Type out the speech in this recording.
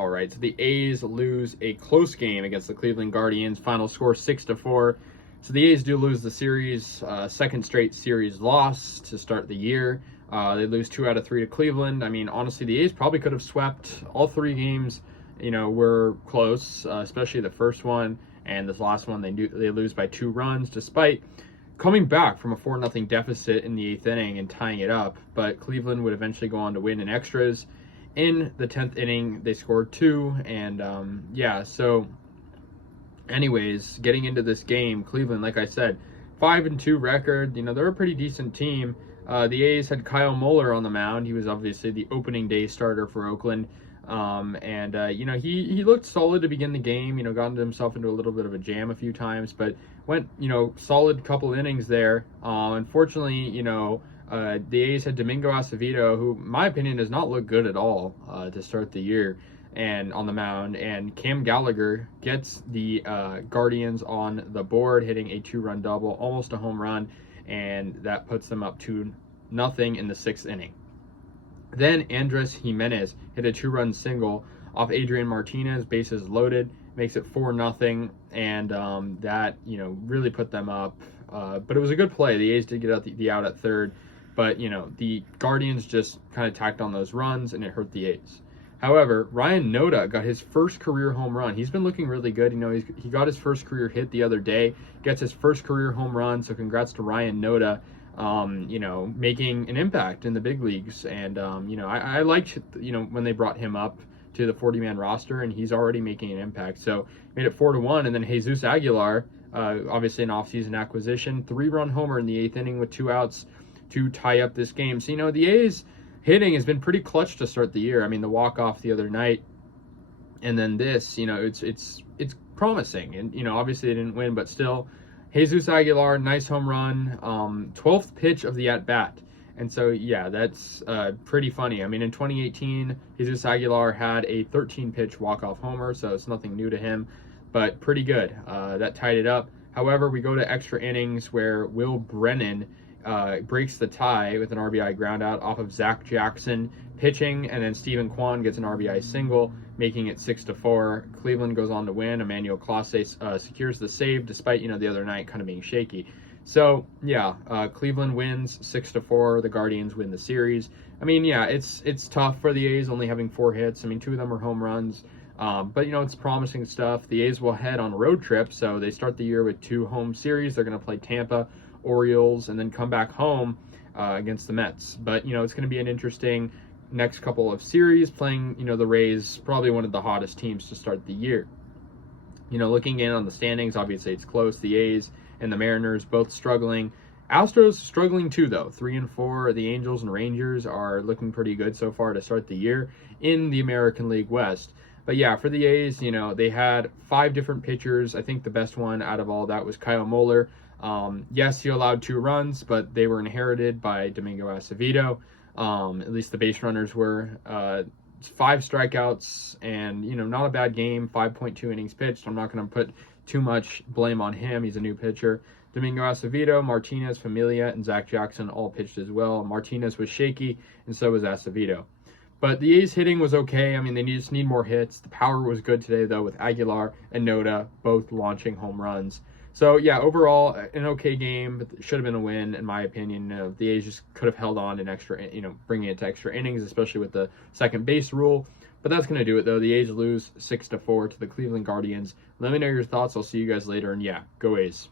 All right, so the A's lose a close game against the Cleveland Guardians. Final score 6-4. So the A's do lose the series, second straight series loss to start the year. They lose 2 out of 3 to Cleveland. I mean, honestly, the A's probably could have swept all 3 games. Were close, especially the first one, and this last one they lose by 2 runs, despite coming back from a 4-0 deficit in the 8th inning and tying it up. But Cleveland would eventually go on to win in extras. In the 10th inning, they scored 2, and so anyways, getting into this game, Cleveland, like I said, 5-2 record. They're a pretty decent team. The A's had Kyle Muller on the mound. He was obviously the opening day starter for Oakland. He looked solid to begin the game, got himself into a little bit of a jam a few times, but went, solid couple innings there. Unfortunately, the A's had Domingo Acevedo, who, in my opinion, does not look good at all to start the year, and on the mound. And Cam Gallagher gets the Guardians on the board, hitting a 2-run double, almost a home run, and that puts them up 2-0 in the 6th inning. Then Andres Jimenez hit a 2-run single off Adrian Martinez, bases loaded, makes it 4-0, and that really put them up. But it was a good play. The A's did get out the out at third, but the Guardians just kind of tacked on those runs, and it hurt the A's. However, Ryan Noda got his first career home run. He's been looking really good. He got his first career hit the other day, gets his first career home run. So congrats to Ryan Noda. Making an impact in the big leagues. And, I liked, when they brought him up to the 40-man roster, and he's already making an impact. So made it 4-1. And then Jesus Aguilar, obviously an offseason acquisition, 3-run homer in the 8th inning with 2 outs to tie up this game. So, the A's hitting has been pretty clutch to start the year. I mean, the walk-off the other night, and then this, it's promising. And, obviously they didn't win, but still, Jesus Aguilar, nice home run, 12th pitch of the at-bat. And so, that's pretty funny. I mean, in 2018, Jesus Aguilar had a 13-pitch walk-off homer, so it's nothing new to him, but pretty good. That tied it up. However, we go to extra innings where Will Brennan breaks the tie with an RBI groundout off of Zach Jackson pitching, and then Steven Kwan gets an RBI single, making it 6-4. Cleveland goes on to win. Emmanuel Clase secures the save, despite the other night kind of being shaky. So Cleveland wins 6-4. The Guardians win the series. I mean, it's tough for the A's, only having 4 hits. I mean, 2 of them are home runs. But it's promising stuff. The A's will head on a road trip, so they start the year with 2 home series. They're going to play Tampa, Orioles, and then come back home against the Mets. But it's going to be an interesting next couple of series, playing the Rays, probably one of the hottest teams to start the year. Looking in on the standings, obviously it's close. The A's and the Mariners both struggling. Astros struggling too, though. 3-4. The Angels and Rangers are looking pretty good so far to start the year in the American League West. But for the A's, they had 5 different pitchers. I think the best one out of all that was Kyle Muller. Yes, he allowed 2 runs, but they were inherited by Domingo Acevedo. At least the base runners were. 5 strikeouts, and not a bad game. 5.2 innings pitched. I'm not going to put too much blame on him. He's a new pitcher. Domingo Acevedo, Martinez, Familia, and Zach Jackson all pitched as well. Martinez was shaky, and so was Acevedo. But the A's hitting was okay. I mean, they just need more hits. The power was good today, though, with Aguilar and Noda both launching home runs. So, overall, an okay game, but it should have been a win, in my opinion. The A's just could have held on in extra, bringing it to extra innings, especially with the second base rule. But that's going to do it, though. The A's lose 6-4 to the Cleveland Guardians. Let me know your thoughts. I'll see you guys later, and go A's.